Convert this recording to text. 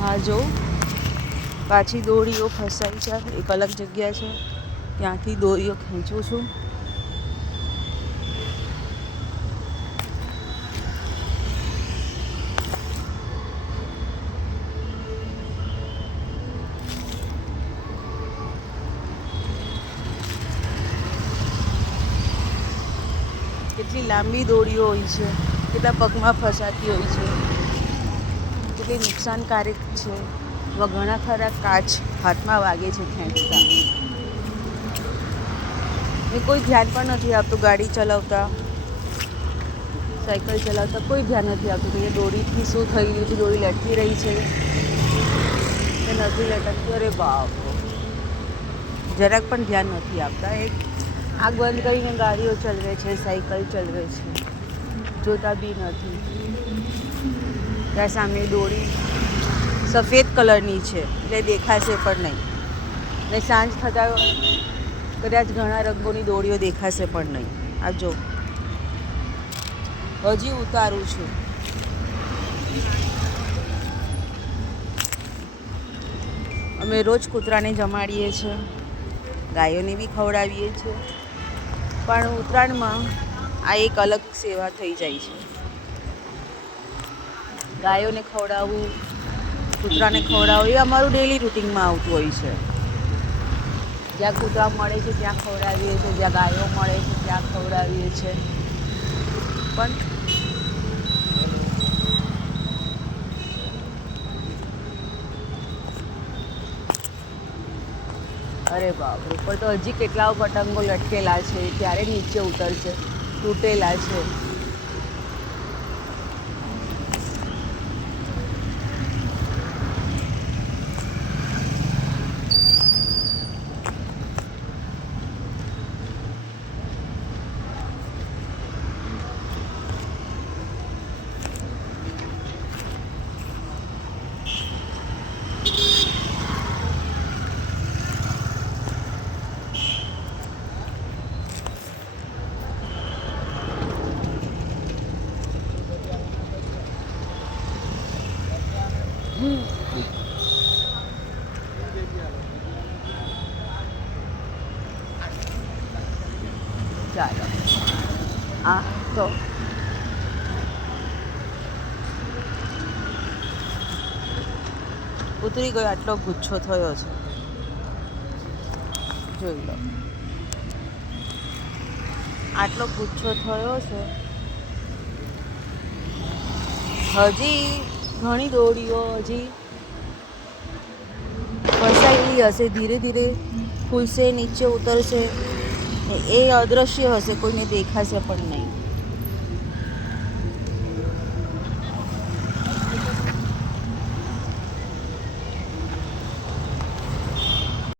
હા જો પાછી દોરીઓ ફસાઈ છે, એક અલગ જગ્યા છે, ત્યાંથી દોરીઓ ખેંચું છું. કેટલી લાંબી દોરીઓ હોય છે, કેટલા પગમાં ફસાતી હોય છે, કેટલી નુકસાનકારક છે. ઘણા ખરા કાચ હાથમાં વાગે છે ખેંચતા. એ કોઈ ધ્યાન પણ નથી આપતું. ગાડી ચલાવતા, સાયકલ ચલાવતા કોઈ ધ્યાન નથી આપતું કે એ દોરીથી શું થઈ રહ્યું છે, દોરી લટકી રહી છે કે નથી લટકતી. અરે બાપ, જરાક પણ ધ્યાન નથી આપતા. એક આગ બંધ કરીને ગાડીઓ ચલાવે છે, સાયકલ ચલાવે છે, જોતા બી નથી. ત્યાં સામે દોરી સફેદ કલરની છે એટલે દેખાશે પણ નહીં, ને સાંજ થતાં કદાચ ઘણા રંગોની દોરીઓ દેખાશે પણ નહીં. આ જો હજી ઉતારું છું. અમે રોજ કૂતરાને જમાડીએ છીએ, ગાયોને બી ખવડાવીએ છીએ, પણ ઉત્તરાયણમાં આ એક અલગ સેવા થઈ જાય છે. ગાયોને ખવડાવવું, કૂતરાને ખવડાવવું એ અમારું ડેલી રૂટિનમાં આવતું હોય છે. જ્યાં કૂતરા મળે છે ત્યાં ખવડાવીએ છીએ, જ્યાં ગાયો મળે છે ત્યાં ખવડાવીએ છીએ. પણ અરે બાપ, ઉપર તો હજી કેટલા પતંગો લટકેલા છે, ત્યારે નીચે ઉતરશે, તૂટેલા છે. ચાલો આ તો ઉતરી ગયો, આટલો ગુચ્છો થયો છે, જોઈ લો. આટલો ગુચ્છો થયો છે. હજી ઘણી દોરીઓ હજી ફસાયેલી હશે, ધીરે ધીરે ખુલશે, નીચે ઉતરશે, એ અદૃશ્ય હશે, કોઈને દેખાશે પણ નહીં.